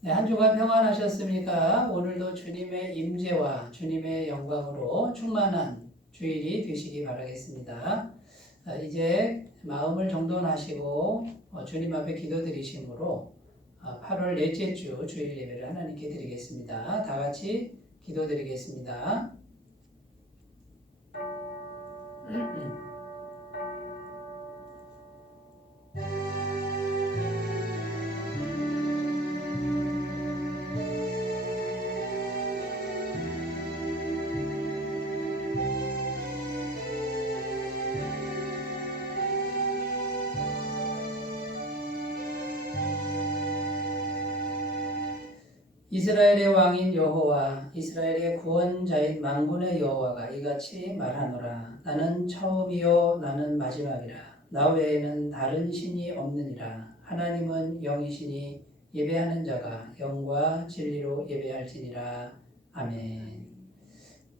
네, 한 주간 평안하셨습니까? 오늘도 주님의 임재와 주님의 영광으로 충만한 주일이 되시기 바라겠습니다. 이제 마음을 정돈하시고 주님 앞에 기도드리심으로 8월 넷째 주 주일 예배를 하나님께 드리겠습니다. 다 같이 기도드리겠습니다. 이스라엘의 왕인 여호와, 이스라엘의 구원자인 만군의 여호와가 이같이 말하노라. 나는 처음이요 나는 마지막이라. 나 외에는 다른 신이 없느니라. 하나님은 영이시니 예배하는 자가 영과 진리로 예배할지니라. 아멘.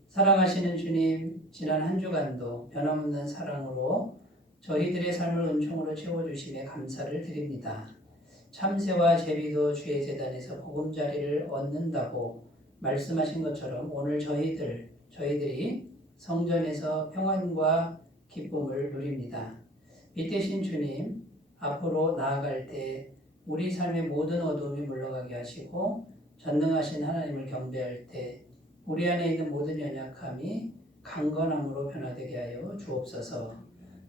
사랑하시는 주님, 지난 한 주간도 변함없는 사랑으로 저희들의 삶을 은총으로 채워주심에 감사를 드립니다. 참새와 제비도 주의 제단에서 보금자리를 얻는다고 말씀하신 것처럼 오늘 저희들이 성전에서 평안과 기쁨을 누립니다. 빛되신 주님, 앞으로 나아갈 때 우리 삶의 모든 어두움이 물러가게 하시고 전능하신 하나님을 경배할 때 우리 안에 있는 모든 연약함이 강건함으로 변화되게 하여 주옵소서.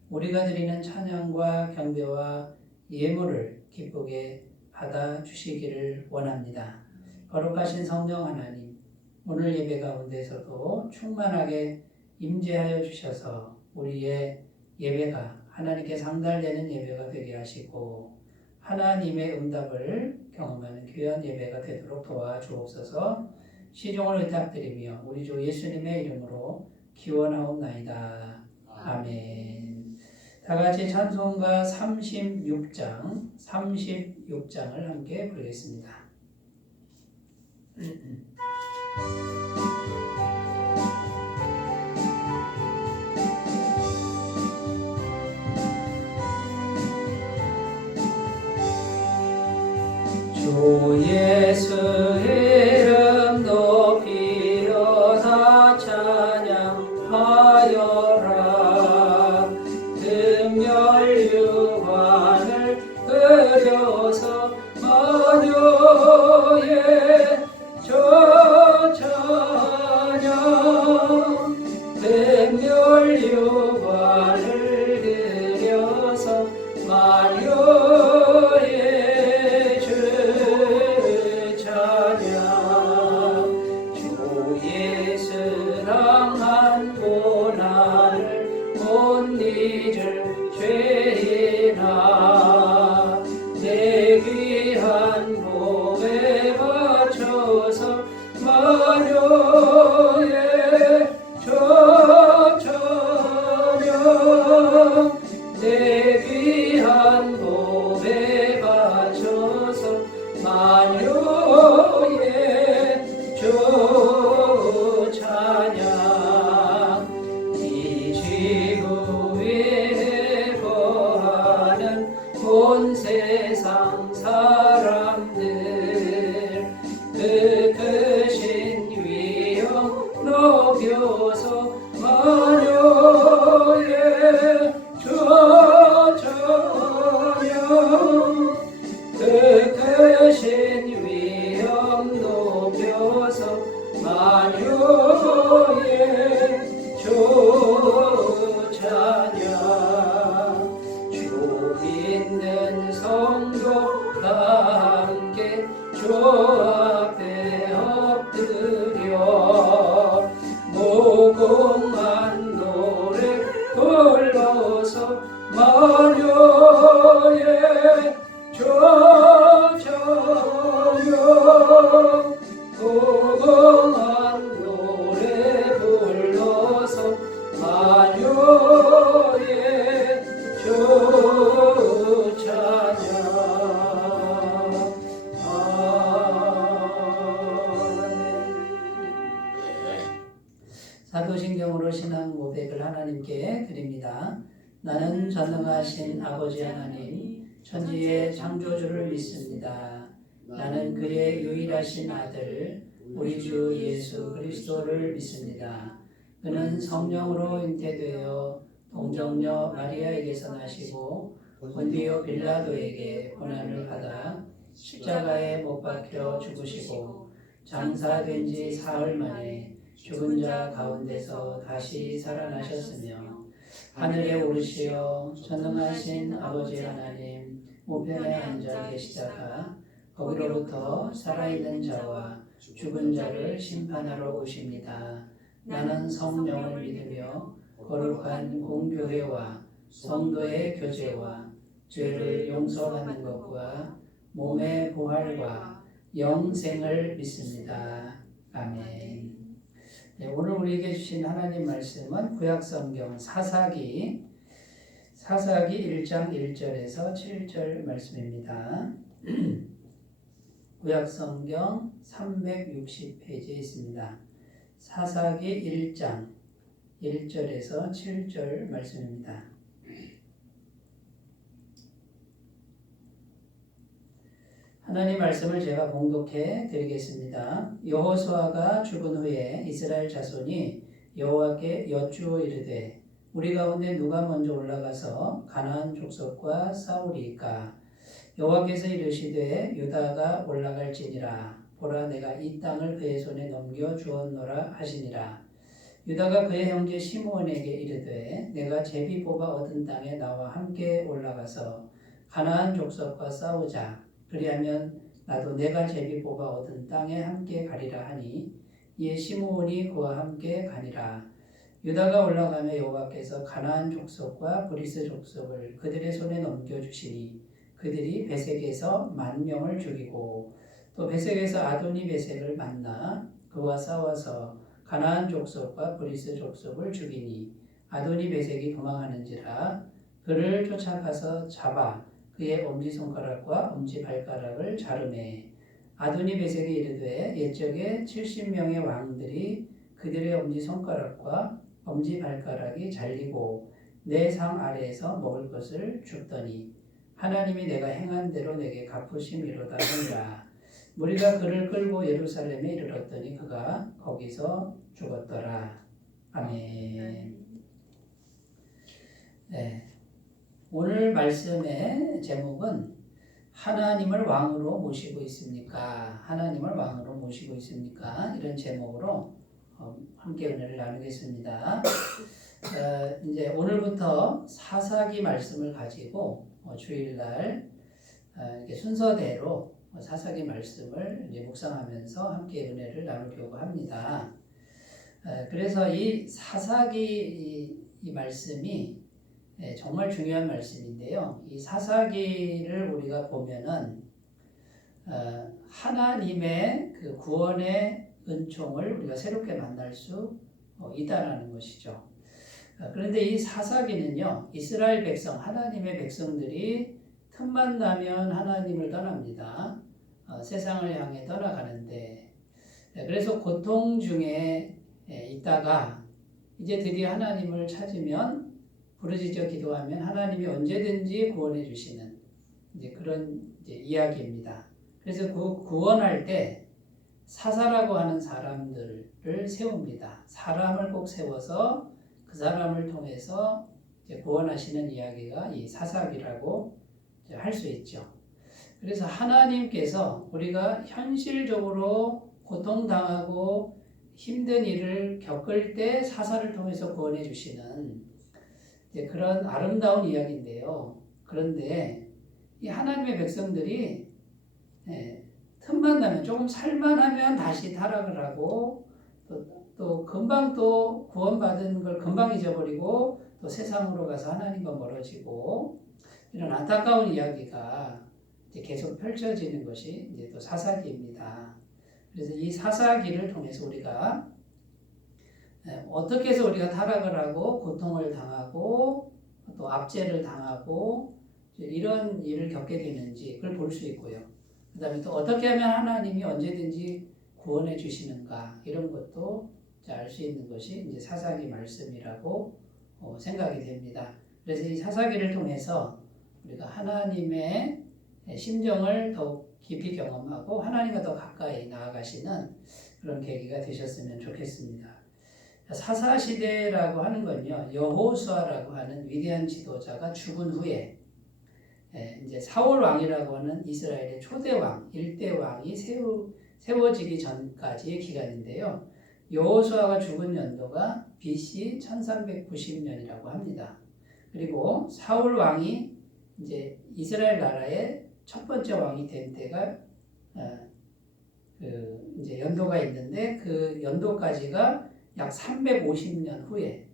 우리가 드리는 찬양과 경배와 예물을 기쁘게 받아주시기를 원합니다. 거룩하신 성령 하나님, 오늘 예배 가운데서도 충만하게 임재하여 주셔서 우리의 예배가 하나님께 상달되는 예배가 되게 하시고 하나님의 응답을 경험하는 귀한 예배가 되도록 도와주옵소서. 시종을 의탁드리며 우리 주 예수님의 이름으로 기원하옵나이다. 아멘. 다 같이 찬송가 36장을 함께 부르겠습니다. 주 예수 이름 높이어 다 찬양하여라. 등멸유관을 그려서 마녀의 저 찬양. 등멸유관을 그려서 마녀의 죄인아 내 귀한 몸에 바쳐서 마녀의 저 찬양. 내 귀한 몸에 바쳐서 마녀의 저 찬양. 이 지구 위에 거하는 온 세상 사람들 그 크신 위엄 높여서 마녀의 저 찬양. 그 크신 위엄 높여서 마녀의 저 찬양. 주 믿는 성도가 함께 주 앞에 엎드려 무궁한 노래 불러서 마녀의 저 찬양. 무궁한 노래 불러서 마녀의 저 찬양. 사도신경으로 신앙 고백을 하나님께 드립니다. 나는 전능하신 아버지 하나님 천지의 창조주를 믿습니다. 나는 그의 유일하신 아들 우리 주 예수 그리스도를 믿습니다. 그는 성령으로 잉태되어 동정녀 마리아에게서 나시고 본디오 빌라도에게 고난을 받아 십자가에 못 박혀 죽으시고 장사된 지 사흘 만에 죽은 자 가운데서 다시 살아나셨으며 하늘에 오르시어 전능하신 아버지 하나님 우편에 앉아 계시다가 거기로부터 살아있는 자와 죽은 자를 심판하러 오십니다. 나는 성령을 믿으며 거룩한 공교회와 성도의 교제와 죄를 용서받는 것과 몸의 부활과 영생을 믿습니다. 아멘. 네, 오늘 우리에게 주신 하나님 말씀은 구약성경 사사기 1장 1절에서 7절 말씀입니다. 구약성경 360페이지에 있습니다. 사사기 1장 1절에서 7절 말씀입니다. 하나님 말씀을 제가 봉독해 드리겠습니다. 여호수아가 죽은 후에 이스라엘 자손이 여호와께 여쭈어 이르되 우리 가운데 누가 먼저 올라가서 가나안 족속과 싸우리이까? 여호와께서 이르시되 유다가 올라갈지니라. 보라 내가 이 땅을 그의 손에 넘겨 주었노라 하시니라. 유다가 그의 형제 시므온에게 이르되 내가 제비 뽑아 얻은 땅에 나와 함께 올라가서 가나안 족속과 싸우자. 그리하면 나도 내가 제비 뽑아 얻은 땅에 함께 가리라 하니 이에 시므온이 그와 함께 가니라. 유다가 올라가며 여호와께서 가나안 족속과 브리스 족속을 그들의 손에 넘겨주시니 그들이 베색에서 10,000명을 죽이고 또 베색에서 아도니 베색을 만나 그와 싸워서 가나안 족속과 브리스 족속을 죽이니 아도니 베색이 도망하는지라 그를 쫓아가서 잡아 그의 엄지손가락과 엄지발가락을 자르매 아도니 베색이 이르되 옛적에 70명의 왕들이 그들의 엄지손가락과 엄지발가락이 잘리고 내 상 아래에서 먹을 것을 줍더니 하나님이 내가 행한 대로 내게 갚으심이로다 하니라. 무리가 그를 끌고 예루살렘에 이르렀더니 그가 거기서 죽었더라. 아멘. 네. 오늘 말씀의 제목은 하나님을 왕으로 모시고 있습니까? 하나님을 왕으로 모시고 있습니까? 이런 제목으로 함께 은혜를 나누겠습니다. 이제 오늘부터 사사기 말씀을 가지고 주일날 이렇게 순서대로 사사기 말씀을 이제 묵상하면서 함께 은혜를 나누려고 합니다. 그래서 이 사사기 이 말씀이 정말 중요한 말씀인데요. 이 사사기를 우리가 보면은 하나님의 그 구원의 은총을 우리가 새롭게 만날 수 있다라는 것이죠. 그런데 이 사사기는요, 이스라엘 백성, 하나님의 백성들이 틈만 나면 하나님을 떠납니다. 세상을 향해 떠나가는데, 그래서 고통 중에 있다가 이제 드디어 하나님을 찾으면 부르짖어 기도하면 하나님이 언제든지 구원해 주시는 이제 그런 이제 이야기입니다. 그래서 그 구원할 때 사사라고 하는 사람들을 세웁니다. 사람을 꼭 세워서 그 사람을 통해서 이제 구원하시는 이야기가 이 사사기라고 할 수 있죠. 그래서 하나님께서 우리가 현실적으로 고통당하고 힘든 일을 겪을 때 사사를 통해서 구원해 주시는 그런 아름다운 이야기인데요. 그런데 이 하나님의 백성들이 틈만 나면 조금 살만하면 다시 타락을 하고 또 금방 또 구원받은 걸 금방 잊어버리고 또 세상으로 가서 하나님과 멀어지고 이런 안타까운 이야기가 이제 계속 펼쳐지는 것이 이제 또 사사기입니다. 그래서 이 사사기를 통해서 우리가 어떻게 해서 우리가 타락을 하고 고통을 당하고 또 압제를 당하고 이런 일을 겪게 되는지 그걸 볼 수 있고요. 그 다음에 또 어떻게 하면 하나님이 언제든지 구원해 주시는가 이런 것도 알 수 있는 것이 이제 사사기 말씀이라고 생각이 됩니다. 그래서 이 사사기를 통해서 우리가 하나님의 심정을 더욱 깊이 경험하고 하나님과 더 가까이 나아가시는 그런 계기가 되셨으면 좋겠습니다. 사사시대라고 하는 건요, 여호수아라고 하는 위대한 지도자가 죽은 후에 이제 사울 왕이라고 하는 이스라엘의 초대 왕, 일대 왕이 세워지기 전까지의 기간인데요. 여호수아가 죽은 연도가 BC 1390년이라고 합니다. 그리고 사울 왕이 이제 이스라엘 나라의 첫 번째 왕이 된 때가 이제 연도가 있는데 그 연도까지가 약 350년 후에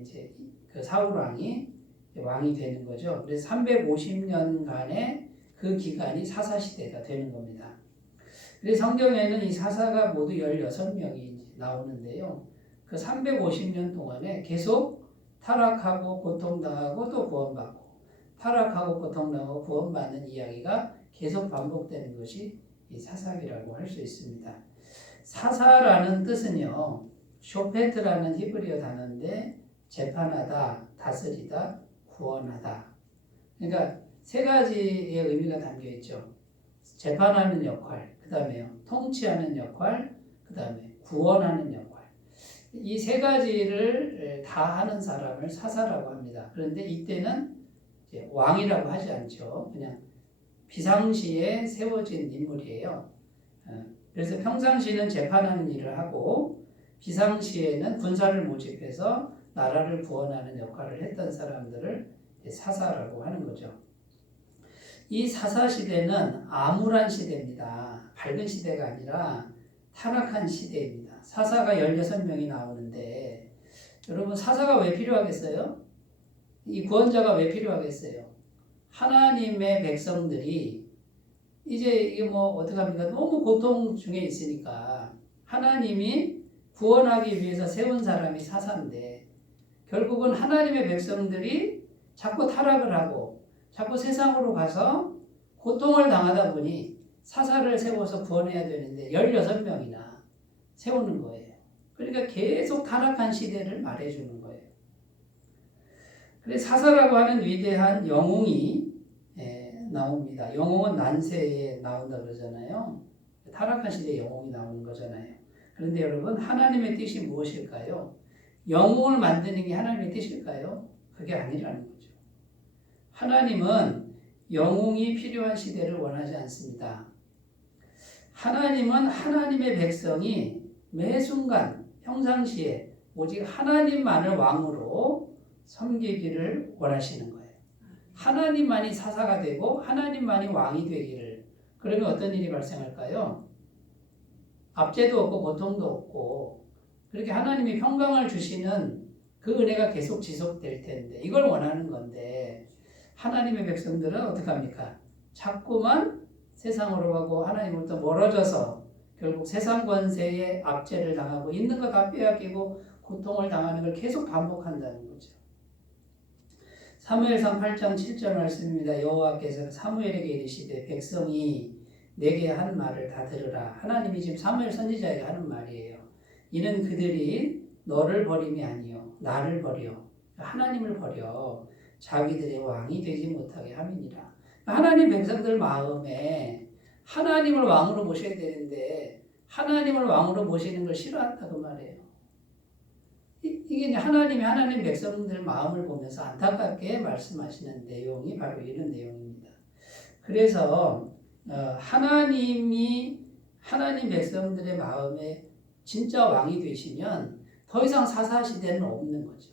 이제 그 사울 왕이 되는 거죠. 그래서 350년간의 그 기간이 사사시대가 되는 겁니다. 그래서 성경에는 이 사사가 모두 16명이 나오는데요. 그 350년 동안에 계속 타락하고 고통당하고 또 구원받고 타락하고 고통당하고 구원받는 이야기가 계속 반복되는 것이 이 사사기라고 할 수 있습니다. 사사라는 뜻은요, 쇼페트라는 히브리어 단어인데 재판하다, 다스리다, 구원하다. 그러니까 세 가지의 의미가 담겨 있죠. 재판하는 역할, 그 다음에요, 통치하는 역할, 그 다음에 구원하는 역할. 이 세 가지를 다 하는 사람을 사사라고 합니다. 그런데 이때는 이제 왕이라고 하지 않죠. 그냥 비상시에 세워진 인물이에요. 그래서 평상시는 재판하는 일을 하고 비상시에는 군사를 모집해서 나라를 구원하는 역할을 했던 사람들을 사사라고 하는 거죠. 이 사사시대는 암울한 시대입니다. 밝은 시대가 아니라 타락한 시대입니다. 사사가 16명이 나오는데 여러분 사사가 왜 필요하겠어요? 이 구원자가 왜 필요하겠어요? 하나님의 백성들이 이제 이게 뭐 어떡합니까? 너무 고통 중에 있으니까 하나님이 구원하기 위해서 세운 사람이 사사인데 결국은 하나님의 백성들이 자꾸 타락을 하고 자꾸 세상으로 가서 고통을 당하다 보니 사사를 세워서 구원해야 되는데 16명이나 세우는 거예요. 그러니까 계속 타락한 시대를 말해주는 거예요. 그래서 사사라고 하는 위대한 영웅이 나옵니다. 영웅은 난세에 나온다 그러잖아요. 타락한 시대에 영웅이 나오는 거잖아요. 그런데 여러분 하나님의 뜻이 무엇일까요? 영웅을 만드는 게 하나님의 뜻일까요? 그게 아니라는 거죠. 하나님은 영웅이 필요한 시대를 원하지 않습니다. 하나님은 하나님의 백성이 매 순간 평상시에 오직 하나님만을 왕으로 섬기기를 원하시는 거예요. 하나님만이 사사가 되고 하나님만이 왕이 되기를. 그러면 어떤 일이 발생할까요? 압제도 없고 고통도 없고 그렇게 하나님이 평강을 주시는 그 은혜가 계속 지속될 텐데 이걸 원하는 건데 하나님의 백성들은 어떡합니까? 자꾸만 세상으로 가고 하나님으로부터 멀어져서 결국 세상 권세의 압제를 당하고 있는 거 다 빼앗기고 고통을 당하는 걸 계속 반복한다는 거죠. 사무엘상 8장 7절 말씀입니다. 여호와께서 사무엘에게 이르시되 백성이 내게 한 말을 다 들으라. 하나님이 지금 사무엘 선지자에게 하는 말이에요. 이는 그들이 너를 버림이 아니요 나를 버려 하나님을 버려 자기들의 왕이 되지 못하게 함이니라. 하나님 백성들 마음에 하나님을 왕으로 모셔야 되는데 하나님을 왕으로 모시는 걸 싫어한다 그 말이에요. 이게 하나님이 하나님 백성들 마음을 보면서 안타깝게 말씀하시는 내용이 바로 이런 내용입니다. 그래서 하나님이 하나님 백성들의 마음에 진짜 왕이 되시면 더 이상 사사시대는 없는 거죠.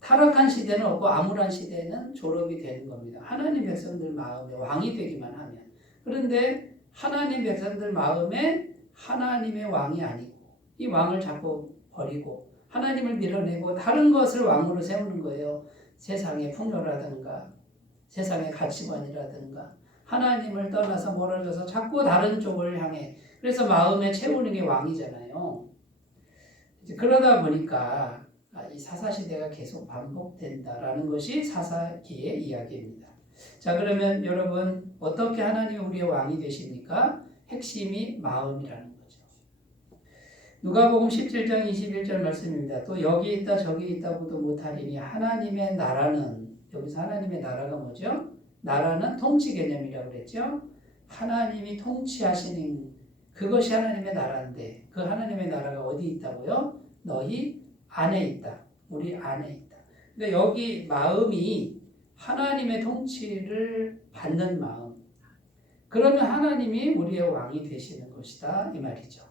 타락한 시대는 없고 암울한 시대는 졸업이 되는 겁니다. 하나님 백성들 마음에 왕이 되기만 하면. 그런데 하나님 백성들 마음에 하나님의 왕이 아니고 이 왕을 자꾸 버리고 하나님을 밀어내고 다른 것을 왕으로 세우는 거예요. 세상의 풍요라든가 세상의 가치관이라든가 하나님을 떠나서 멀어져서 자꾸 다른 쪽을 향해 그래서 마음에 채우는 게 왕이잖아요. 그러다 보니까 이 사사시대가 계속 반복된다라는 것이 사사기의 이야기입니다. 자, 그러면 여러분 어떻게 하나님이 우리의 왕이 되십니까? 핵심이 마음이라는 거죠. 누가복음 17장 21절 말씀입니다. 또 여기 있다 저기 있다고도 못하리니 하나님의 나라는 여기서 하나님의 나라가 뭐죠? 나라는 통치 개념이라고 그랬죠. 하나님이 통치하시는 그것이 하나님의 나라인데 그 하나님의 나라가 어디 있다고요? 너희 안에 있다. 우리 안에 있다. 그러니까 여기 마음이 하나님의 통치를 받는 마음. 그러면 하나님이 우리의 왕이 되시는 것이다 이 말이죠.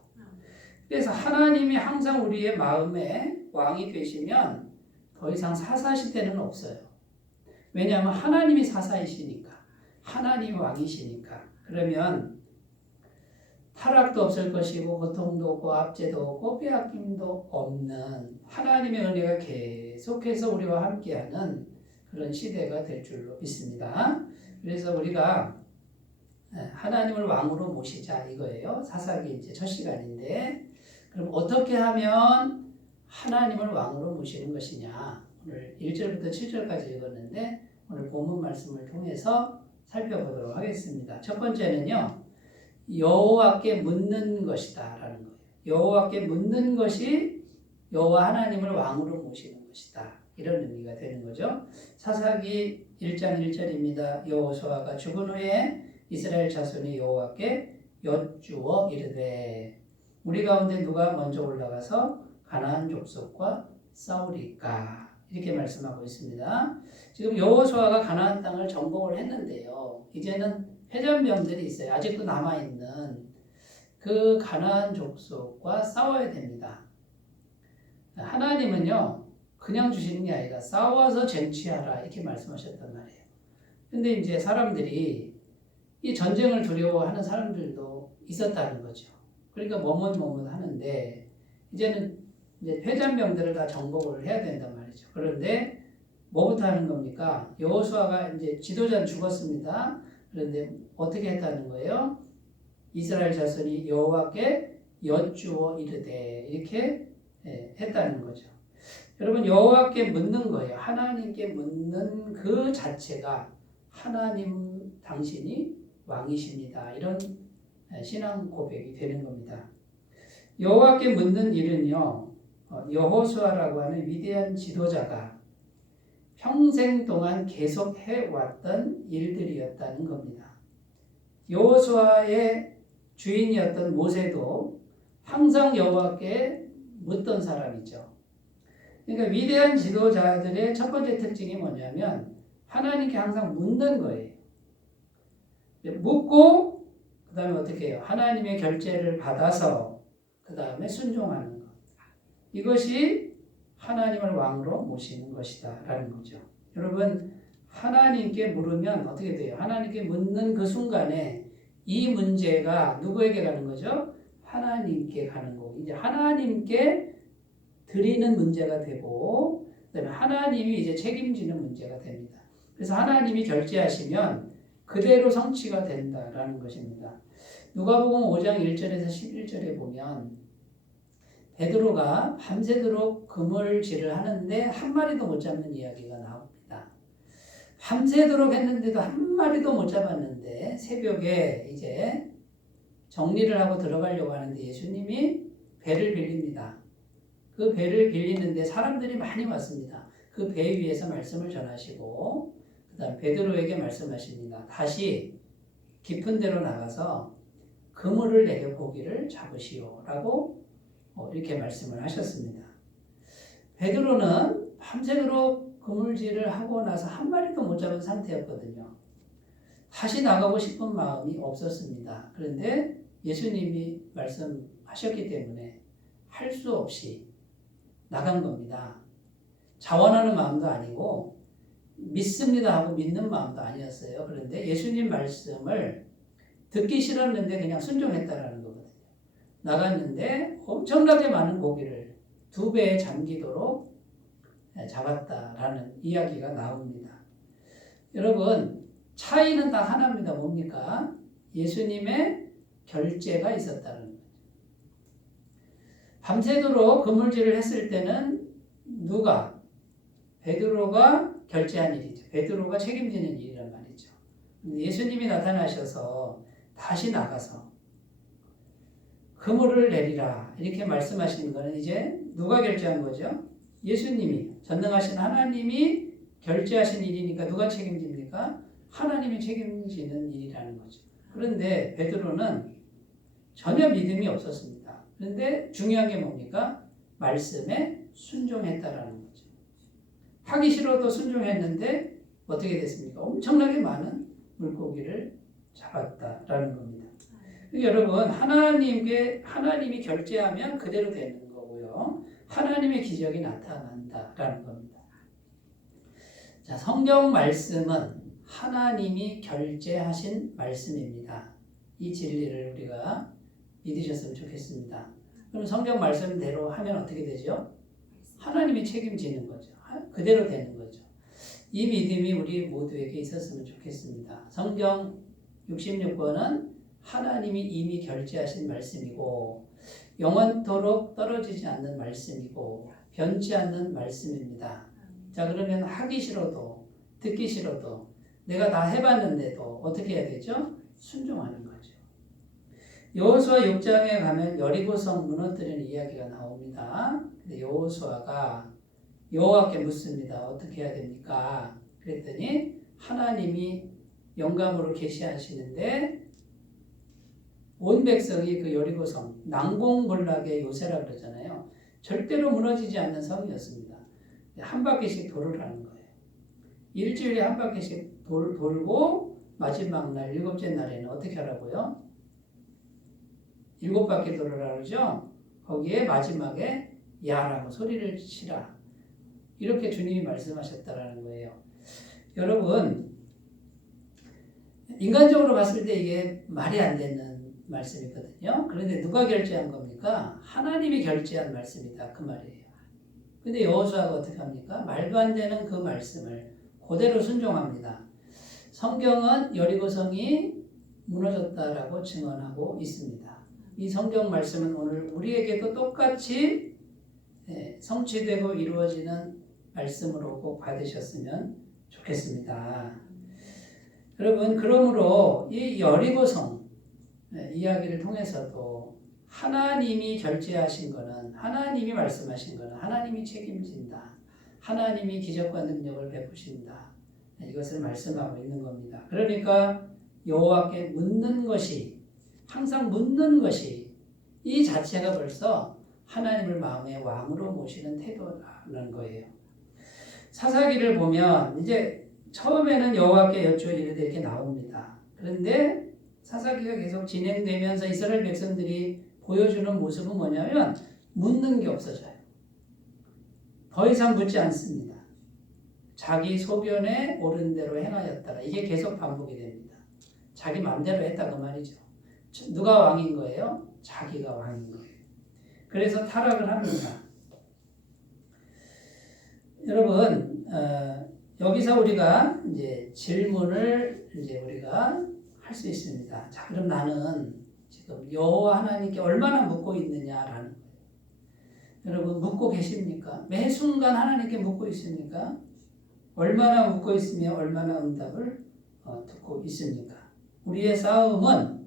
그래서 하나님이 항상 우리의 마음에 왕이 되시면 더 이상 사사시대는 없어요. 왜냐하면 하나님이 사사이시니까. 하나님이 왕이시니까. 그러면 타락도 없을 것이고 고통도 없고 압제도 없고 빼앗김도 없는 하나님의 은혜가 계속해서 우리와 함께하는 그런 시대가 될 줄로 믿습니다. 그래서 우리가 하나님을 왕으로 모시자 이거예요. 사사기 이제 첫 시간인데 그럼 어떻게 하면 하나님을 왕으로 모시는 것이냐. 오늘 1절부터 7절까지 읽었는데 오늘 본문 말씀을 통해서 살펴보도록 하겠습니다. 첫 번째는요. 여호와께 묻는 것이다 라는 거예요. 여호와께 묻는 것이 여호와 하나님을 왕으로 모시는 것이다. 이런 의미가 되는 거죠. 사사기 1장 1절입니다. 여호수아가 죽은 후에 이스라엘 자손이 여호와께 여쭈어 이르되 우리 가운데 누가 먼저 올라가서 가나안 족속과 싸우리까 이렇게 말씀하고 있습니다. 지금 여호수아가 가나안 땅을 정복을 했는데요. 이제는 패전병들이 있어요. 아직도 남아있는 그 가나안 족속과 싸워야 됩니다. 하나님은요 그냥 주시는 게 아니라 싸워서 쟁취하라 이렇게 말씀하셨단 말이에요. 근데 이제 사람들이 이 전쟁을 두려워하는 사람들도 있었다는 거죠. 그러니까 머뭇머뭇하는데 이제는 이제 패전병들을 다 정복을 해야 된단 말이죠. 그런데 뭐부터 하는 겁니까? 여호수아가 이제 지도자는 죽었습니다. 그런데 어떻게 했다는 거예요? 이스라엘 자손이 여호와께 여쭈어 이르되 이렇게 했다는 거죠. 여러분 여호와께 묻는 거예요. 하나님께 묻는 그 자체가 하나님 당신이 왕이십니다. 이런 신앙 고백이 되는 겁니다. 여호와께 묻는 일은요. 여호수아라고 하는 위대한 지도자가 평생 동안 계속 해왔던 일들이었다는 겁니다. 여호수아의 주인이었던 모세도 항상 여호와께 묻던 사람이죠. 그러니까 위대한 지도자들의 첫 번째 특징이 뭐냐면 하나님께 항상 묻는 거예요. 묻고 그 다음에 어떻게 해요? 하나님의 결재를 받아서 그 다음에 순종하는 것. 이것이 하나님을 왕으로 모시는 것이다 라는 거죠. 여러분 하나님께 물으면 어떻게 돼요? 하나님께 묻는 그 순간에 이 문제가 누구에게 가는 거죠? 하나님께 가는 거고 이제 하나님께 드리는 문제가 되고 그다음에 하나님이 이제 책임지는 문제가 됩니다. 그래서 하나님이 결제하시면 그대로 성취가 된다라는 것입니다. 누가복음 5장 1절에서 11절에 보면 베드로가 밤새도록 그물질을 하는데 한 마리도 못 잡는 이야기가 나옵니다. 밤새도록 했는데도 한 마리도 못 잡았는데 새벽에 이제 정리를 하고 들어가려고 하는데 예수님이 배를 빌립니다. 그 배를 빌리는데 사람들이 많이 왔습니다. 그 배 위에서 말씀을 전하시고 그 다음 베드로에게 말씀하십니다. 다시 깊은 데로 나가서 그물을 내려 고기를 잡으시오 라고 이렇게 말씀을 하셨습니다. 베드로는 밤새도록 그물질을 하고 나서 한 마리도 못 잡은 상태였거든요. 다시 나가고 싶은 마음이 없었습니다. 그런데 예수님이 말씀하셨기 때문에 할 수 없이 나간 겁니다. 자원하는 마음도 아니고 믿습니다 하고 믿는 마음도 아니었어요. 그런데 예수님 말씀을 듣기 싫었는데 그냥 순종했다라는 거거든요. 나갔는데 엄청나게 많은 고기를 2배에 잠기도록 잡았다라는 이야기가 나옵니다. 여러분 차이는 딱 하나입니다. 뭡니까? 예수님의 결제가 있었다는 거죠. 밤새도록 그물질을 했을 때는 누가? 베드로가 결제한 일이죠. 베드로가 책임지는 일이란 말이죠. 예수님이 나타나셔서 다시 나가서 그물을 내리라 이렇게 말씀하시는 것은 이제 누가 결제한 거죠? 예수님이 전능하신 하나님이 결제하신 일이니까 누가 책임집니까? 하나님이 책임지는 일이라는 거죠. 그런데 베드로는 전혀 믿음이 없었습니다. 그런데 중요한 게 뭡니까? 말씀에 순종했다라는 거죠. 하기 싫어도 순종했는데 어떻게 됐습니까? 엄청나게 많은 물고기를 잡았다라는 겁니다. 여러분, 하나님이 결제하면 그대로 되는 거고요. 하나님의 기적이 나타난다라는 겁니다. 자, 성경 말씀은 하나님이 결제하신 말씀입니다. 이 진리를 우리가 믿으셨으면 좋겠습니다. 그럼 성경 말씀대로 하면 어떻게 되죠? 하나님이 책임지는 거죠. 그대로 되는 거죠. 이 믿음이 우리 모두에게 있었으면 좋겠습니다. 성경 66권은 하나님이 이미 결제하신 말씀이고 영원토록 떨어지지 않는 말씀이고 변치 않는 말씀입니다. 자, 그러면 하기 싫어도 듣기 싫어도 내가 다 해봤는데도 어떻게 해야 되죠? 순종하는 거죠. 여호수아 6장에 가면 여리고성 무너뜨리는 이야기가 나옵니다. 근데 여호수아가 여호와께 묻습니다. 어떻게 해야 됩니까? 그랬더니 하나님이 영감으로 계시하시는데 온 백성이 그 여리고성 난공불락의 요새라 그러잖아요. 절대로 무너지지 않는 성이었습니다. 한 바퀴씩 돌을 하는 거예요. 일주일에 한 바퀴씩 돌고 마지막 날 7째 날에는 어떻게 하라고요? 7바퀴 돌으라 그러죠. 거기에 마지막에 야라고 소리를 치라. 이렇게 주님이 말씀하셨다라는 거예요. 여러분, 인간적으로 봤을 때 이게 말이 안 되는 말씀이거든요. 그런데 누가 결제한 겁니까? 하나님이 결제한 말씀이다. 그 말이에요. 근데 여호수아가 어떻게 합니까? 말도 안 되는 그 말씀을 그대로 순종합니다. 성경은 여리고성이 무너졌다라고 증언하고 있습니다. 이 성경 말씀은 오늘 우리에게도 똑같이 성취되고 이루어지는 말씀으로 꼭 받으셨으면 좋겠습니다. 여러분, 그러므로 이 여리고성 이야기를 통해서도 하나님이 결제하신 거는, 하나님이 말씀하신 거는 하나님이 책임진다. 하나님이 기적과 능력을 베푸신다. 이것을 말씀하고 있는 겁니다. 그러니까 여호와께 묻는 것이, 항상 묻는 것이 이 자체가 벌써 하나님을 마음의 왕으로 모시는 태도라는 거예요. 사사기를 보면 이제 처음에는 여호와께 여쭈어 이르되 이렇게 나옵니다. 그런데 사사기가 계속 진행되면서 이스라엘 백성들이 보여주는 모습은 뭐냐면 묻는 게 없어져요. 더 이상 묻지 않습니다. 자기 소견에 옳은 대로 행하였다라. 이게 계속 반복이 됩니다. 자기 마음대로 했다 그 말이죠. 누가 왕인 거예요? 자기가 왕인 거예요. 그래서 타락을 합니다. 여러분, 여기서 우리가 이제 질문을 우리가 할 수 있습니다. 자, 그럼 나는 지금 여호와 하나님께 얼마나 묻고 있느냐라는 거예요. 여러분, 묻고 계십니까? 매 순간 하나님께 묻고 있습니까? 얼마나 묻고 있으며 얼마나 응답을 듣고 있습니까? 우리의 싸움은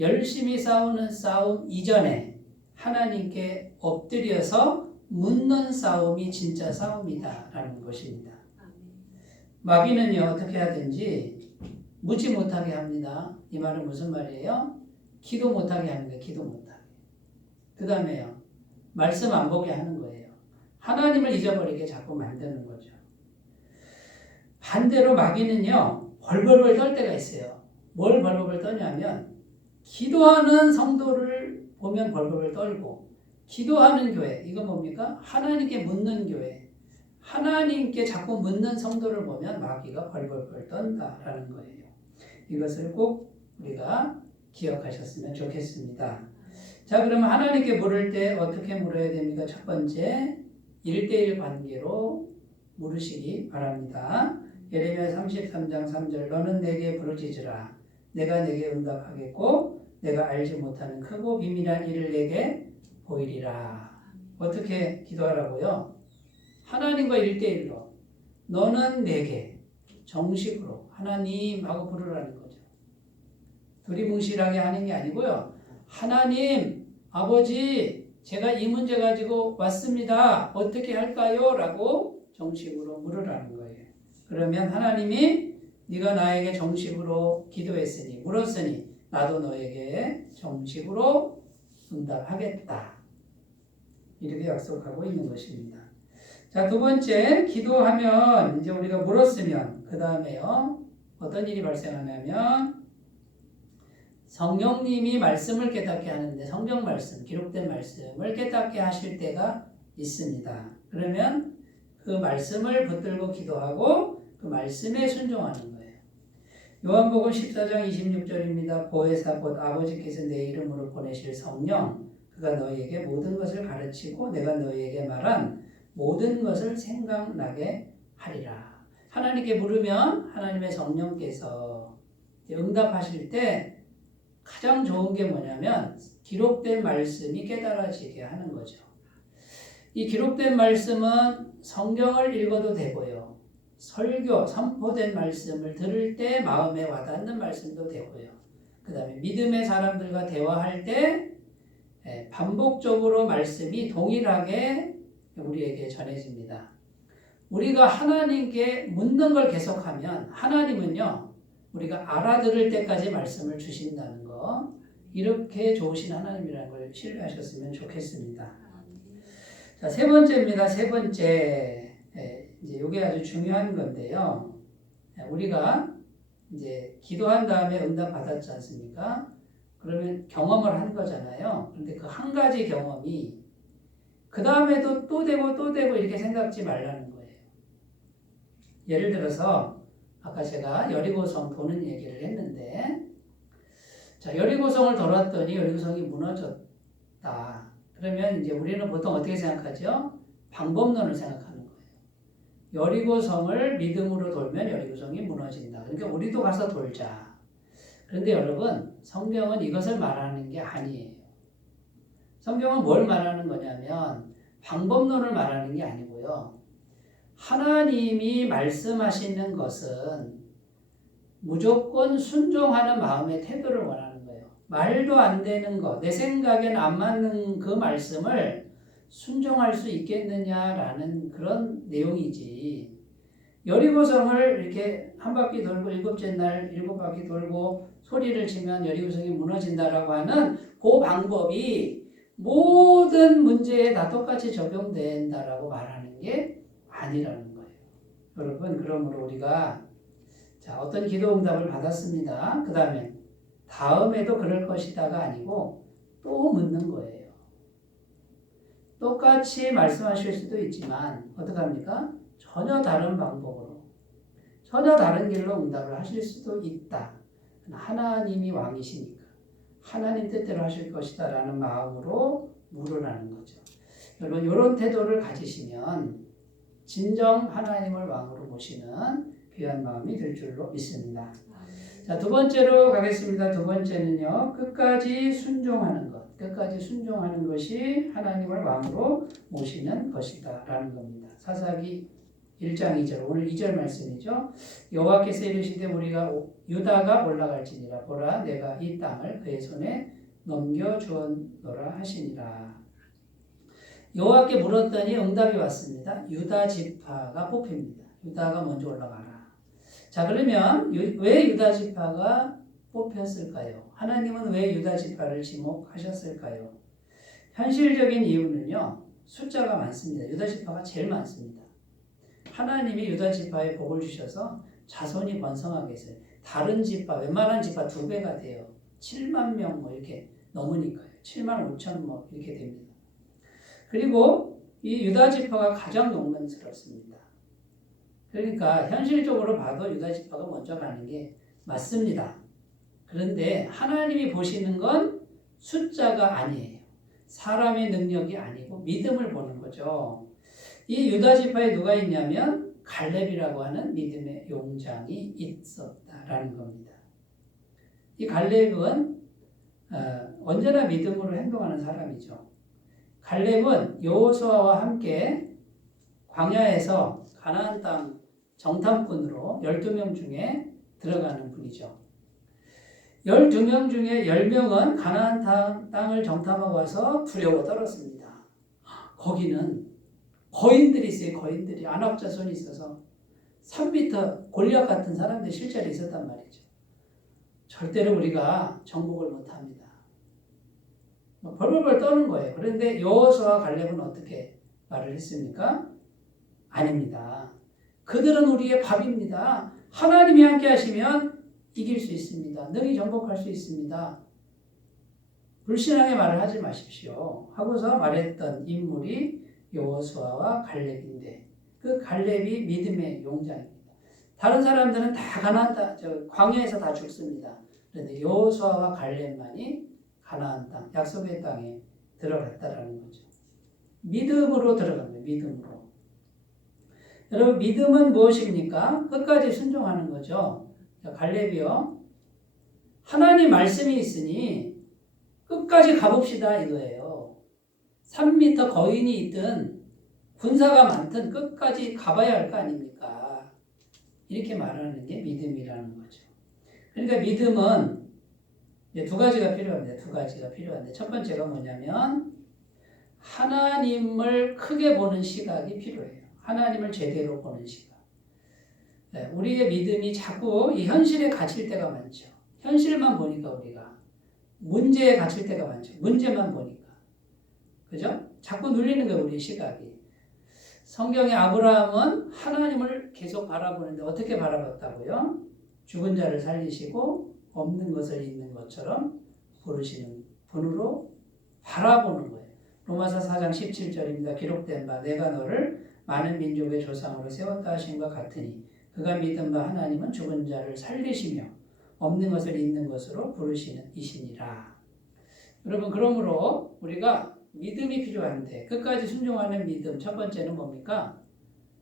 열심히 싸우는 싸움 이전에 하나님께 엎드려서 묻는 싸움이 진짜 싸움이다라는 것입니다. 마귀는요, 어떻게 하든지 묻지 못하게 합니다. 이 말은 무슨 말이에요? 기도 못하게 합니다. 기도 못하게. 그 다음에요, 말씀 안 보게 하는 거예요. 하나님을 잊어버리게 자꾸 만드는 거죠. 반대로 마귀는요, 벌벌벌 떨 때가 있어요. 뭘 벌벌벌 떠냐면 기도하는 성도를 보면 벌벌벌 떨고, 기도하는 교회, 이건 뭡니까? 하나님께 묻는 교회, 하나님께 자꾸 묻는 성도를 보면 마귀가 벌벌벌 떤다라는 거예요. 이것을 꼭 우리가 기억하셨으면 좋겠습니다. 자, 그러면 하나님께 물을 때 어떻게 물어야 됩니까? 첫 번째, 1:1 관계로 물으시기 바랍니다. 예레미야 33장 3절, 너는 내게 부르짖으라. 내가 내게 응답하겠고 내가 알지 못하는 크고 비밀한 일을 내게 보이리라. 어떻게 기도하라고요? 하나님과 1:1로 너는 내게 정식으로 하나님하고 부르라는 거죠. 두리뭉실하게 하는 게 아니고요. 하나님, 아버지, 제가 이 문제 가지고 왔습니다. 어떻게 할까요? 라고 정식으로 물으라는 거예요. 그러면 하나님이 네가 나에게 정식으로 기도했으니 물었으니 나도 너에게 정식으로 응답하겠다. 이렇게 약속하고 있는 것입니다. 자, 두 번째, 기도하면 이제 우리가 물었으면 그 다음에요. 어떤 일이 발생하냐면 성령님이 말씀을 깨닫게 하는데 성경 말씀, 기록된 말씀을 깨닫게 하실 때가 있습니다. 그러면 그 말씀을 붙들고 기도하고 그 말씀에 순종하는 거예요. 요한복음 14장 26절입니다. 보혜사 곧 아버지께서 내 이름으로 보내실 성령 그가 너희에게 모든 것을 가르치고 내가 너희에게 말한 모든 것을 생각나게 하리라. 하나님께 물으면 하나님의 성령께서 응답하실 때 가장 좋은 게 뭐냐면 기록된 말씀이 깨달아지게 하는 거죠. 이 기록된 말씀은 성경을 읽어도 되고요. 설교, 선포된 말씀을 들을 때 마음에 와닿는 말씀도 되고요. 그 다음에 믿음의 사람들과 대화할 때 반복적으로 말씀이 동일하게 우리에게 전해집니다. 우리가 하나님께 묻는 걸 계속하면 하나님은요. 우리가 알아들을 때까지 말씀을 주신다는 거 이렇게 좋으신 하나님이라는 걸 신뢰하셨으면 좋겠습니다. 자, 세 번째입니다. 세 번째 이제 이게 아주 중요한 건데요. 우리가 이제 기도한 다음에 응답 받았지 않습니까? 그러면 경험을 한 거잖아요. 그런데 그 한 가지 경험이 그 다음에도 또 되고 또 되고 이렇게 생각지 말라는 거예요. 예를 들어서 아까 제가 여리고성 도는 얘기를 했는데 자, 여리고성을 돌았더니 여리고성이 무너졌다. 그러면 이제 우리는 보통 어떻게 생각하죠? 방법론을 생각하는 거예요. 여리고성을 믿음으로 돌면 여리고성이 무너진다. 그러니까 우리도 가서 돌자. 그런데 여러분, 성경은 이것을 말하는 게 아니에요. 성경은 뭘 말하는 거냐면 방법론을 말하는 게 아니고요. 하나님이 말씀하시는 것은 무조건 순종하는 마음의 태도를 원하는 거예요. 말도 안 되는 것, 내 생각에는 안 맞는 그 말씀을 순종할 수 있겠느냐라는 그런 내용이지. 여리고성을 이렇게 한 바퀴 돌고 일곱째 날 7바퀴 돌고 소리를 치면 여리고성이 무너진다라고 하는 그 방법이 모든 문제에 다 똑같이 적용된다라고 말하는 게 아니라는 거예요. 여러분, 그러므로 우리가 자, 어떤 기도 응답을 받았습니다. 그 다음에도 그럴 것이다가 아니고 또 묻는 거예요. 똑같이 말씀하실 수도 있지만 어떡합니까? 전혀 다른 방법으로 전혀 다른 길로 응답을 하실 수도 있다. 하나님이 왕이시니까 하나님 뜻대로 하실 것이다 라는 마음으로 물으라는 거죠. 여러분, 이런 태도를 가지시면 진정 하나님을 왕으로 모시는 귀한 마음이 될 줄로 믿습니다. 자, 두 번째로 가겠습니다. 두 번째는요. 끝까지 순종하는 것. 끝까지 순종하는 것이 하나님을 왕으로 모시는 것이다 라는 겁니다. 사사기 1장 2절, 오늘 2절 말씀이죠. 여호와께서 이르시되 우리가 유다가 올라갈지니라 보라 내가 이 땅을 그의 손에 넘겨주었노라 하시니라. 여호와께 물었더니 응답이 왔습니다. 유다 지파가 뽑힙니다. 유다가 먼저 올라가라. 자, 그러면 왜 유다 지파가 뽑혔을까요? 하나님은 왜 유다 지파를 지목하셨을까요? 현실적인 이유는요. 숫자가 많습니다. 유다 지파가 제일 많습니다. 하나님이 유다 지파에 복을 주셔서 자손이 번성하게 했어요. 다른 지파, 웬만한 지파 2배가 돼요. 7만 명 뭐 이렇게 넘으니까요. 7만 5천 뭐 이렇게 됩니다. 그리고 이 유다 지파가 가장 용맹스럽습니다. 그러니까 현실적으로 봐도 유다 지파가 먼저 가는 게 맞습니다. 그런데 하나님이 보시는 건 숫자가 아니에요. 사람의 능력이 아니고 믿음을 보는 거죠. 이 유다 지파에 누가 있냐면 갈렙이라고 하는 믿음의 용장이 있었다라는 겁니다. 이 갈렙은 언제나 믿음으로 행동하는 사람이죠. 갈렙은 여호수아와 함께 광야에서 가나안 땅 정탐꾼으로 12명 중에 들어가는 분이죠. 12명 중에 10명은 가나안 땅을 정탐하고 와서 두려워 떨었습니다. 거기는 거인들이 있어요. 거인들이 안압 자손이 있어서 3m 골리앗 같은 사람들이 실제로 있었단 말이죠. 절대로 우리가 정복을 못합니다. 벌벌벌 떠는 거예요. 그런데 여호수아와 갈렙은 어떻게 말을 했습니까? 아닙니다. 그들은 우리의 밥입니다. 하나님이 함께 하시면 이길 수 있습니다. 능히 정복할 수 있습니다. 불신하게 말을 하지 마십시오. 하고서 말했던 인물이 여호수아와 갈렙인데 그 갈렙이 믿음의 용장입니다. 다른 사람들은 다 광야에서 다 죽습니다. 그런데 여호수아와 갈렙만이 가나안 땅, 약속의 땅에 들어갔다라는 거죠. 믿음으로 들어간 거예요. 믿음으로. 여러분 믿음은 무엇입니까? 끝까지 순종하는 거죠. 갈렙이요. 하나님 말씀이 있으니 끝까지 가봅시다 이거예요. 3m 거인이 있든 군사가 많든 끝까지 가봐야 할 거 아닙니까? 이렇게 말하는 게 믿음이라는 거죠. 그러니까 믿음은 두 가지가 필요합니다. 두 가지가 필요한데 첫 번째가 뭐냐면 하나님을 크게 보는 시각이 필요해요. 하나님을 제대로 보는 시각. 우리의 믿음이 자꾸 이 현실에 갇힐 때가 많죠. 현실만 보니까 우리가 문제에 갇힐 때가 많죠. 문제만 보니까. 그죠? 자꾸 눌리는 거예요. 우리 시각이. 성경의 아브라함은 하나님을 계속 바라보는데 어떻게 바라봤다고요? 죽은 자를 살리시고 없는 것을 있는 것처럼 부르시는 분으로 바라보는 거예요. 로마서 4장 17절입니다. 기록된 바 내가 너를 많은 민족의 조상으로 세웠다 하신 것 같으니 그가 믿은 바 하나님은 죽은 자를 살리시며 없는 것을 있는 것으로 부르시는 이시니라. 여러분 그러므로 우리가 믿음이 필요한데 끝까지 순종하는 믿음 첫 번째는 뭡니까?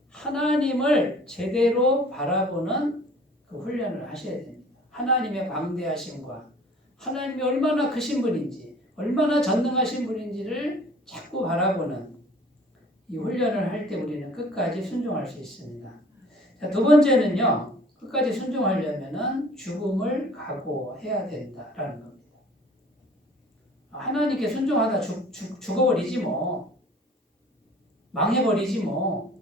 하나님을 제대로 바라보는 그 훈련을 하셔야 됩니다. 하나님의 광대하심과 하나님이 얼마나 크신 분인지 얼마나 전능하신 분인지를 자꾸 바라보는 이 훈련을 할 때 우리는 끝까지 순종할 수 있습니다. 자, 두 번째는요. 끝까지 순종하려면은 죽음을 각오해야 된다라는 겁니다. 하나님께 순종하다 죽어버리지 뭐. 망해버리지 뭐.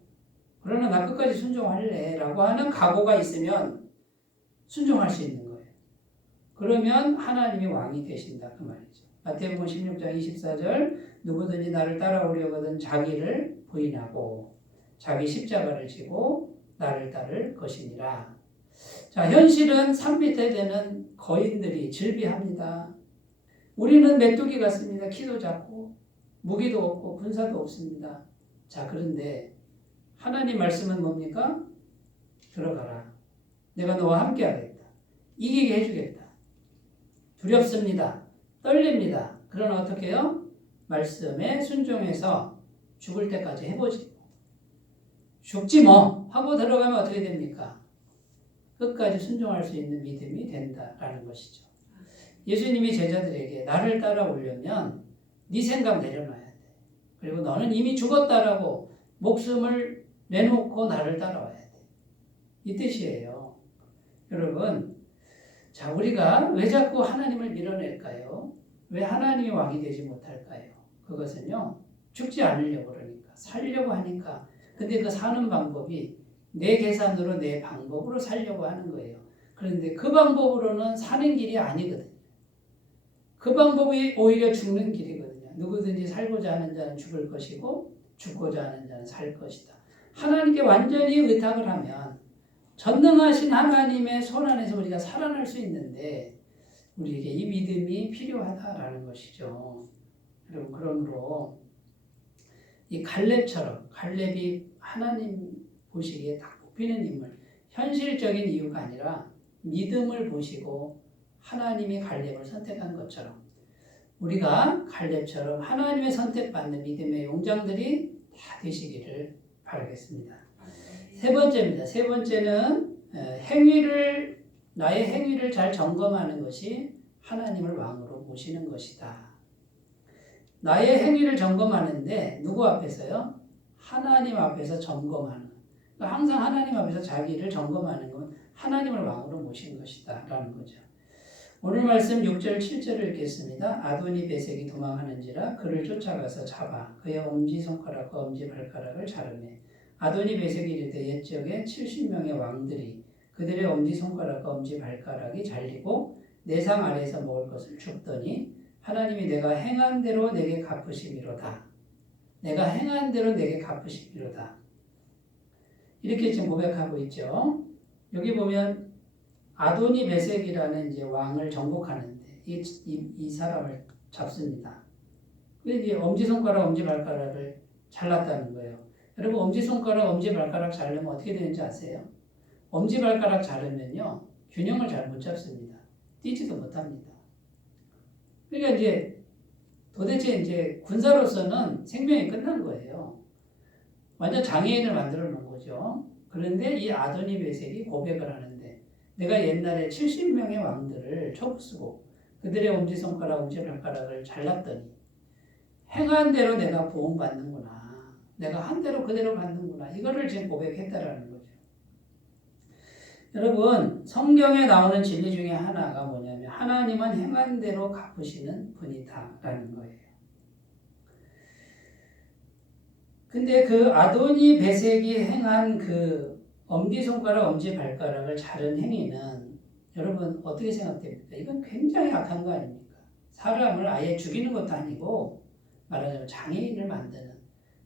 그러나 나 끝까지 순종할래 라고 하는 각오가 있으면 순종할 수 있는 거예요. 그러면 하나님이 왕이 되신다 그 말이죠. 마태복음 16장 24절 누구든지 나를 따라오려거든 자기를 부인하고 자기 십자가를 지고 나를 따를 것이니라. 자, 현실은 산 밑에 되는 거인들이 즐비합니다. 우리는 메뚜기 같습니다. 키도 작고 무기도 없고 군사도 없습니다. 자, 그런데 하나님 말씀은 뭡니까? 들어가라. 내가 너와 함께 하겠다. 이기게 해주겠다. 두렵습니다. 떨립니다. 그러나 어떻게 해요? 말씀에 순종해서 죽을 때까지 해보지. 죽지 뭐 하고 들어가면 어떻게 됩니까? 끝까지 순종할 수 있는 믿음이 된다라는 것이죠. 예수님이 제자들에게 나를 따라오려면 네 생각 내려놔야 돼. 그리고 너는 이미 죽었다라고 목숨을 내놓고 나를 따라와야 돼. 이 뜻이에요. 여러분, 자, 우리가 왜 자꾸 하나님을 밀어낼까요? 왜 하나님이 왕이 되지 못할까요? 그것은요, 죽지 않으려고 그러니까, 살려고 하니까. 근데 그 사는 방법이 내 계산으로 내 방법으로 살려고 하는 거예요. 그런데 그 방법으로는 사는 길이 아니거든요. 그 방법이 오히려 죽는 길이거든요. 누구든지 살고자 하는 자는 죽을 것이고 죽고자 하는 자는 살 것이다. 하나님께 완전히 의탁을 하면 전능하신 하나님의 손 안에서 우리가 살아날 수 있는데 우리에게 이 믿음이 필요하다라는 것이죠. 여러분 그러므로 이 갈렙처럼 갈렙이 하나님 보시기에 딱 뽑히는 인물 현실적인 이유가 아니라 믿음을 보시고 하나님이 갈렙을 선택한 것처럼 우리가 갈렙처럼 하나님의 선택받는 믿음의 용장들이 다 되시기를 바라겠습니다. 세 번째입니다. 세 번째는 나의 행위를 잘 점검하는 것이 하나님을 왕으로 모시는 것이다. 나의 행위를 점검하는데 누구 앞에서요? 하나님 앞에서 점검하는. 그러니까 항상 하나님 앞에서 자기를 점검하는 건 하나님을 왕으로 모신 것이다 라는 거죠. 오늘 말씀 6절 7절을 읽겠습니다. 아도니 베색이 도망하는지라 그를 쫓아가서 잡아 그의 엄지손가락과 엄지발가락을 자르매 아도니 베섹이 이르되 옛적에 70명의 왕들이 그들의 엄지손가락과 엄지발가락이 잘리고 내 상 아래에서 먹을 것을 줍더니 하나님이 내가 행한 대로 내게 갚으심이로다. 내가 행한 대로 내게 갚으심이로다. 이렇게 지금 고백하고 있죠. 여기 보면 아도니 베섹이라는 이제 왕을 정복하는데 이 사람을 잡습니다. 이제 엄지손가락, 엄지발가락을 잘랐다는 거예요. 여러분 엄지손가락, 엄지발가락 자르면 어떻게 되는지 아세요? 엄지발가락 자르면요 균형을 잘 못 잡습니다. 뛰지도 못합니다. 그러니까 이제 도대체 이제 군사로서는 생명이 끝난 거예요. 완전 장애인을 만들어 놓은 거죠. 그런데 이 아도니 베섹이 고백을 하는데 내가 옛날에 70명의 왕들을 촉수고 그들의 엄지손가락, 엄지발가락을 잘랐더니 행한 대로 내가 보응받는구나. 내가 한 대로 그대로 받는구나. 이거를 지금 고백했다라는 거죠. 여러분 성경에 나오는 진리 중에 하나가 뭐냐면 하나님은 행한 대로 갚으시는 분이다라는 거예요. 근데 그 아도니 베섹이 행한 그 엄지손가락, 엄지발가락을 자른 행위는 여러분 어떻게 생각됩니까? 이건 굉장히 악한 거 아닙니까? 사람을 아예 죽이는 것도 아니고 말하자면 장애인을 만드는,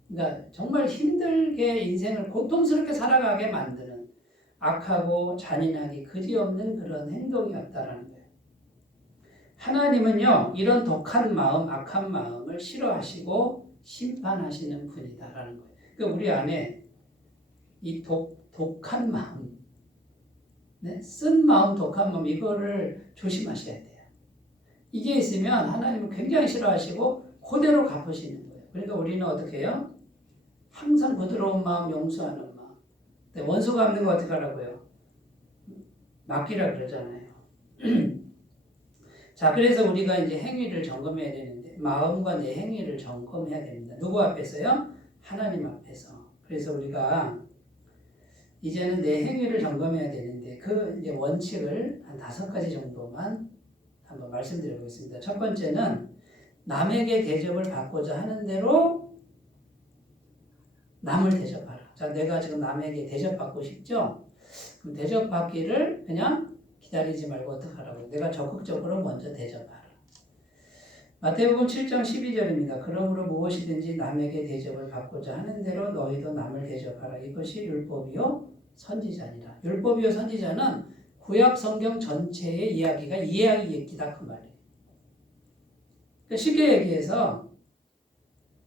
그러니까 정말 힘들게 인생을 고통스럽게 살아가게 만드는 악하고 잔인하기 그지없는 그런 행동이었다라는 거예요. 하나님은요 이런 독한 마음, 악한 마음을 싫어하시고 심판하시는 분이다라는 거예요. 그러니까 우리 안에 이 독한 마음, 네? 쓴 마음, 독한 마음 이거를 조심하셔야 돼요. 이게 있으면 하나님은 굉장히 싫어하시고 그대로 갚으시는 거예요. 그러니까 우리는 어떻게 해요? 항상 부드러운 마음, 용서하는 마음. 원수 갚는 거 어떻게 하라고요? 맡기라 그러잖아요. 자, 그래서 우리가 이제 행위를 점검해야 되는데 마음과 내 행위를 점검해야 됩니다. 누구 앞에서요? 하나님 앞에서. 그래서 우리가 이제는 내 행위를 점검해야 되는데 그 이제 원칙을 한 5가지 정도만 한번 말씀드려 보겠습니다. 첫 번째는 남에게 대접을 받고자 하는 대로 남을 대접하라. 자, 내가 지금 남에게 대접받고 싶죠? 그럼 대접받기를 그냥 기다리지 말고 어떻게 하라고? 내가 적극적으로 먼저 대접하라. 마태복음 7장 12절입니다. 그러므로 무엇이든지 남에게 대접을 받고자 하는 대로 너희도 남을 대접하라. 이것이 율법이요 선지자니라. 율법이요 선지자는 구약 성경 전체의 이야기가 이 이야기다 그 말이에요. 그러니까 쉽게 얘기해서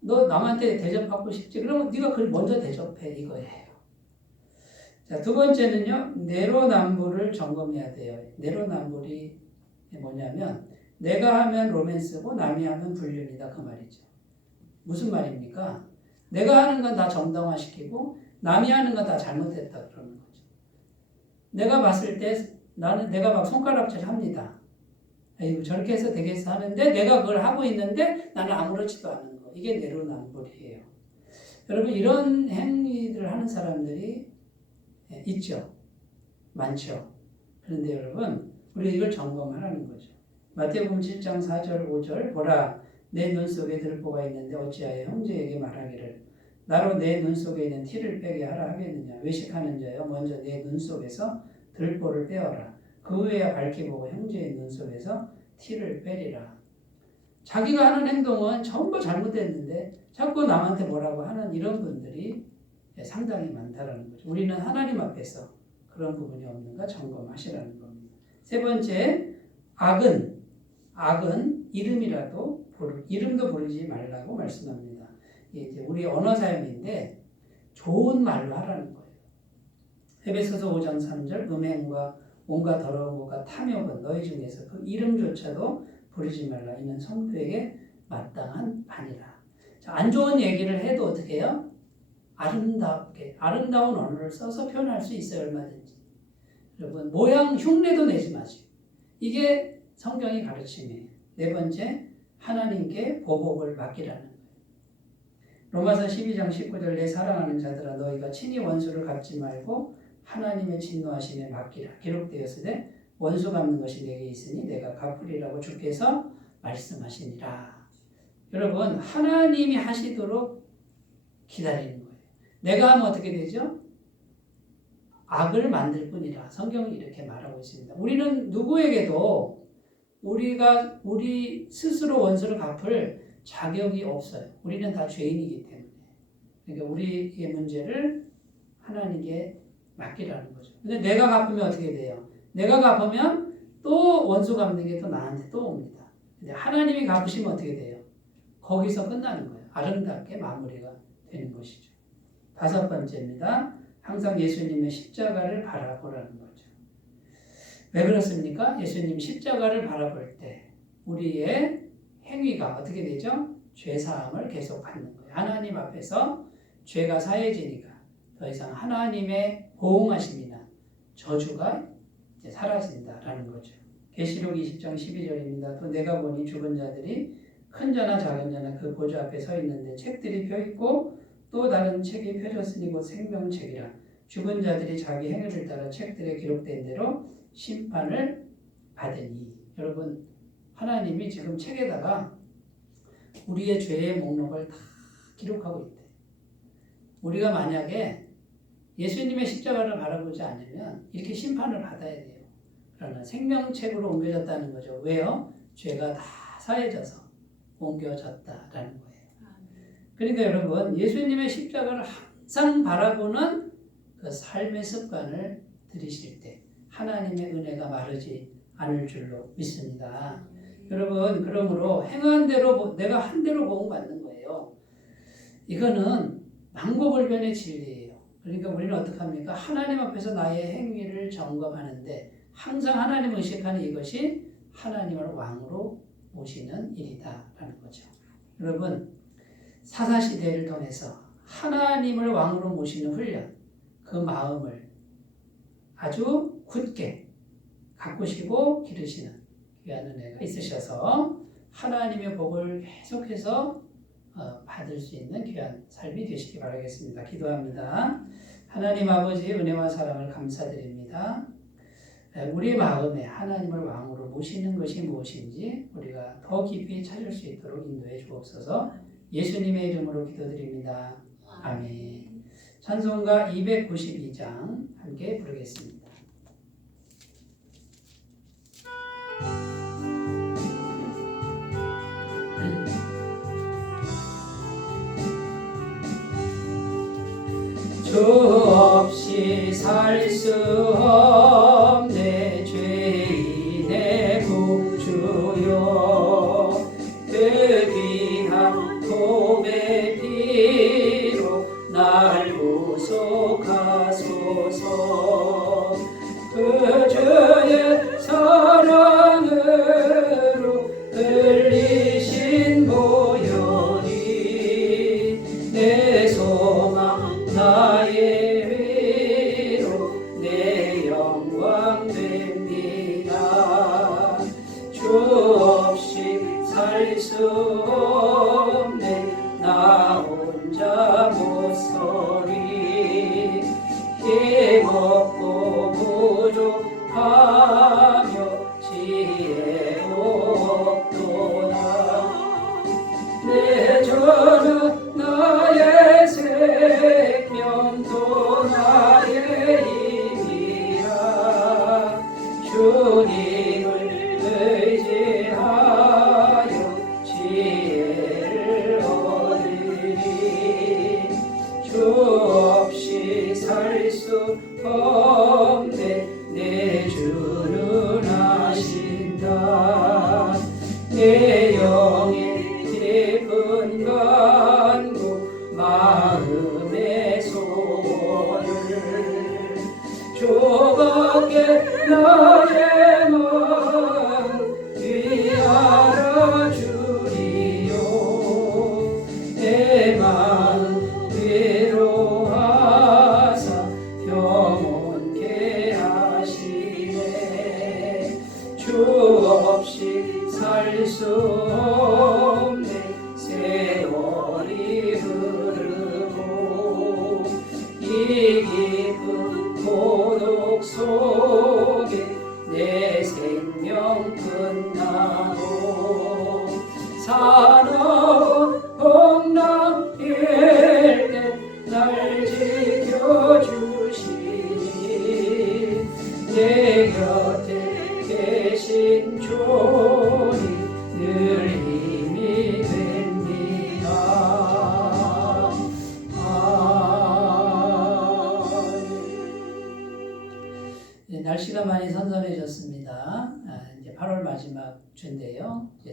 너 남한테 대접받고 싶지? 그러면 네가 그걸 먼저 대접해 이거예요. 자, 두 번째는요. 내로남불을 점검해야 돼요. 내로남불이 뭐냐면 내가 하면 로맨스고 남이 하면 불륜이다 그 말이죠. 무슨 말입니까? 내가 하는 건 다 정당화시키고 남이 하는 건 다 잘못했다 그러는 거죠. 내가 봤을 때 내가 막 손가락질 합니다. 아이고 저렇게 해서 되겠어 하는데 내가 그걸 하고 있는데 나는 아무렇지도 않은 거. 이게 내로남불이에요. 여러분 이런 행위들을 하는 사람들이 있죠. 많죠. 그런데 여러분 우리 이걸 점검하라는 거죠. 마태복음 7장 4절 5절 보라 내 눈 속에 들보가 있는데 어찌하여 형제에게 말하기를 나로 내 눈 속에 있는 티를 빼게 하라 하겠느냐. 외식하는 자여 먼저 내 눈 속에서 들보를 빼어라. 그 후에야 밝히 보고 형제의 눈 속에서 티를 빼리라. 자기가 하는 행동은 전부 잘못됐는데 자꾸 남한테 뭐라고 하는 이런 분들이 상당히 많다라는 거죠. 우리는 하나님 앞에서 그런 부분이 없는가 점검하시라는 겁니다. 세 번째, 악은 이름도 부르지 말라고 말씀합니다. 이제 우리 언어 사용인데 좋은 말로 하라는 거예요. 에베소서 5장 3절 음행과 온갖 더러운 것과 탐욕은 너희 중에서 그 이름조차도 부르지 말라. 이는 성도에게 마땅한 반이라. 자, 안 좋은 얘기를 해도 어떻게 해요? 아름답게 아름다운 언어를 써서 표현할 수 있어요. 얼마든지. 여러분 모양 흉내도 내지 마세요. 이게 성경이 가르침이에요. 네 번째, 하나님께 보복을 맡기라는 거예요. 로마서 12장 19절 내 사랑하는 자들아 너희가 친히 원수를 갚지 말고 하나님의 진노하심에 맡기라. 기록되었으되 원수 갚는 것이 내게 있으니 내가 갚으리라고 주께서 말씀하시니라. 여러분 하나님이 하시도록 기다리는 거예요. 내가 하면 어떻게 되죠? 악을 만들 뿐이라 성경이 이렇게 말하고 있습니다. 우리는 누구에게도 우리 스스로 원수를 갚을 자격이 없어요. 우리는 다 죄인이기 때문에. 그러니까 우리의 문제를 하나님께 맡기라는 거죠. 근데 내가 갚으면 어떻게 돼요? 내가 갚으면 또 원수 갚는 게 또 나한테 또 옵니다. 근데 하나님이 갚으시면 어떻게 돼요? 거기서 끝나는 거예요. 아름답게 마무리가 되는 것이죠. 5번째입니다. 항상 예수님의 십자가를 바라보라는 거죠. 왜 그렇습니까? 예수님 십자가를 바라볼 때 우리의 행위가 어떻게 되죠? 죄사함을 계속 받는 거예요. 하나님 앞에서 죄가 사해지니까 더 이상 하나님의 보응하심이나 저주가 이제 사라진다라는 거죠. 계시록 20장 12절입니다. 또 내가 보니 죽은 자들이 큰 자나 작은 자나 그 보좌 앞에 서 있는데 책들이 펴있고 또 다른 책이 펴졌으니 곧 생명책이라. 죽은 자들이 자기 행위를 따라 책들에 기록된 대로 심판을 받으니. 여러분, 하나님이 지금 책에다가 우리의 죄의 목록을 다 기록하고 있대. 우리가 만약에 예수님의 십자가를 바라보지 않으면 이렇게 심판을 받아야 돼요. 그러나 생명책으로 옮겨졌다는 거죠. 왜요? 죄가 다 사해져서 옮겨졌다라는 거예요. 그러니까 여러분, 예수님의 십자가를 항상 바라보는 그 삶의 습관을 들이실 때 하나님의 은혜가 마르지 않을 줄로 믿습니다. 여러분, 그러므로 행한 대로 내가 한 대로 보응받는 거예요. 이거는 망고불변의 진리예요. 그러니까 우리는 어떻게 합니까? 하나님 앞에서 나의 행위를 점검하는데 항상 하나님을 의식하는 이것이 하나님을 왕으로 모시는 일이다라는 거죠. 여러분, 사사시대를 통해서 하나님을 왕으로 모시는 훈련, 그 마음을 아주 굳게 가꾸시고 기르시는 귀한 은혜가 있으셔서 하나님의 복을 계속해서 받을 수 있는 귀한 삶이 되시기 바라겠습니다. 기도합니다. 하나님 아버지 은혜와 사랑을 감사드립니다. 우리 마음에 하나님을 왕으로 모시는 것이 무엇인지 우리가 더 깊이 찾을 수 있도록 인도해 주옵소서. 예수님의 이름으로 기도드립니다. 아멘. 찬송가 292장 함께 부르겠습니다. 주 없이 살 수 없네 죄인의 구주여 그 귀한 도배 피로 날 구속하소서 그 주의 사랑으로 흘리신 보혈이 내 소망 나의 위로 내 영광 됩니다. 주 없이 살 수 없네 나 혼자 못서리 힘없고 부족하며 지혜도 없도다 내 주는 나의 생명도 나의 힘이라 주님을 의지하여 지혜를 얻으리 주 없이 살 수 없네 내 주는 아신다 내 영의 깊은 간구 마음의 소원을 주밖에 나의 마음 위하라 주리요 내 마음 위로하사 평온케 하시네 주 없이 살 수 없네 세월이 흐르고 이 깊은 고독 속에 내 생명 끝나고 사나운 풍랑일 때 날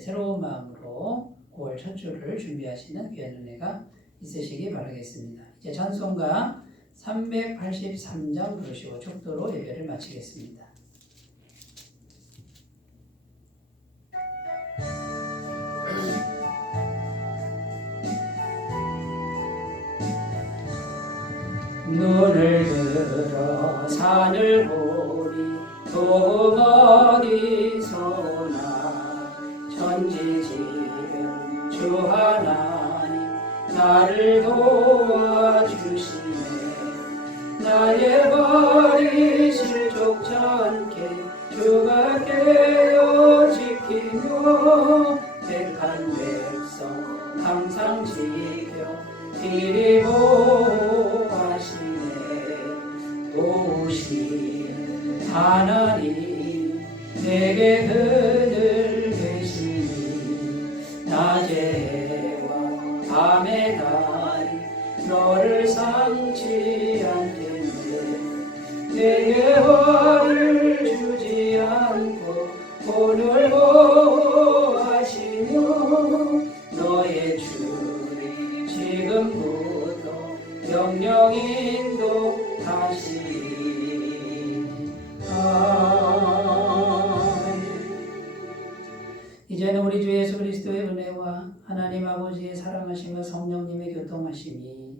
새로운 마음으로 9월 첫 주를 준비하시는 귀한 은혜가 있으시기 바라겠습니다. 이제 찬송가 383장 부르시고 축도로 예배를 마치겠습니다. 눈을 들어 산을 보니 또 어디서나 천지지은 주 하나님 나를 도와주시네. 나의 발이 실족치 않게 주가 깨어 지키며 택한 백성 항상 지켜 이리 보호하시네. 도우신 하나님 내게 그늘 계시니 낮의 해와 밤의 달이 너를 상치 않겠네. 내게 화를 주지 않고 오늘 보호하시며 너의 주의 지금부터 영영 인도하시리. 이제는 우리 주 예수 그리스도의 은혜와 하나님 아버지의 사랑하심과 성령님의 교통하심이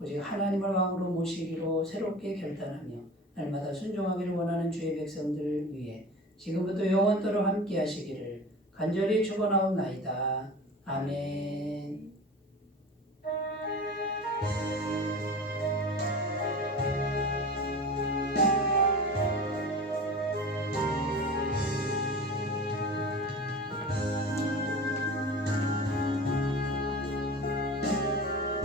오직 하나님을 왕으로 모시기로 새롭게 결단하며 날마다 순종하기를 원하는 주의 백성들을 위해 지금부터 영원토록 함께 하시기를 간절히 축원하옵나이다. 아멘.